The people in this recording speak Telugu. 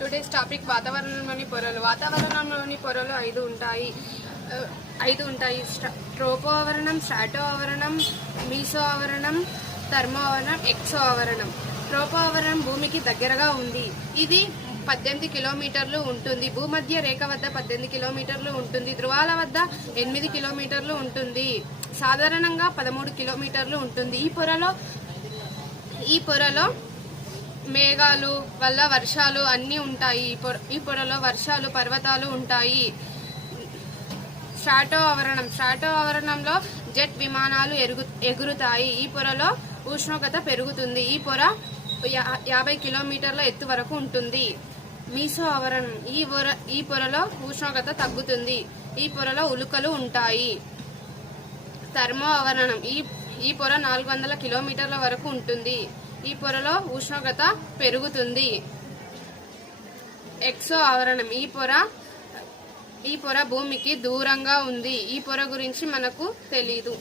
టుడేస్ టాపిక్ వాతావరణంలోని పొరలు. వాతావరణంలోని పొరలు ఐదు ఉంటాయి. ఐదు ఉంటాయి. ట్రోపో ఆవరణం స్ట్రాటో ఆవరణం మీసో ఆవరణం థర్మో ఆవరణం ఎక్సో ఆవరణం ట్రోపో ఆవరణం భూమికి దగ్గరగా ఉంది. ఇది పద్దెనిమిది కిలోమీటర్లు ఉంటుంది. భూమధ్య రేఖ వద్ద పద్దెనిమిది కిలోమీటర్లు ఉంటుంది. ధృవాల వద్ద ఎనిమిది కిలోమీటర్లు ఉంటుంది. సాధారణంగా పదమూడు కిలోమీటర్లు ఉంటుంది. ఈ పొరలో ఈ పొరలో మేఘాలు వల్ల వర్షాలు అన్నీ ఉంటాయి. ఈ పొర ఈ పొరలో వర్షాలు పర్వతాలు ఉంటాయి. షాటో ఆవరణం షాటో ఆవరణంలో జెట్ విమానాలు ఎరుగు ఎగురుతాయి. ఈ పొరలో ఉష్ణోగ్రత పెరుగుతుంది. ఈ పొర యా- యాభై కిలోమీటర్ల ఎత్తు వరకు ఉంటుంది. మీసో ఆవరణం ఈ పొర ఈ పొరలో ఉష్ణోగ్రత తగ్గుతుంది. ఈ పొరలో ఉలుకలు ఉంటాయి. థర్మో ఆవరణం ఈ ఈ పొర నాలుగు వందల కిలోమీటర్ల వరకు ఉంటుంది. ఈ పొరలో ఉష్ణోగ్రత పెరుగుతుంది. ఎక్సో ఆవరణం ఈ పొర ఈ పొర భూమికి దూరంగా ఉంది. ఈ పొర గురించి మనకు తెలీదు.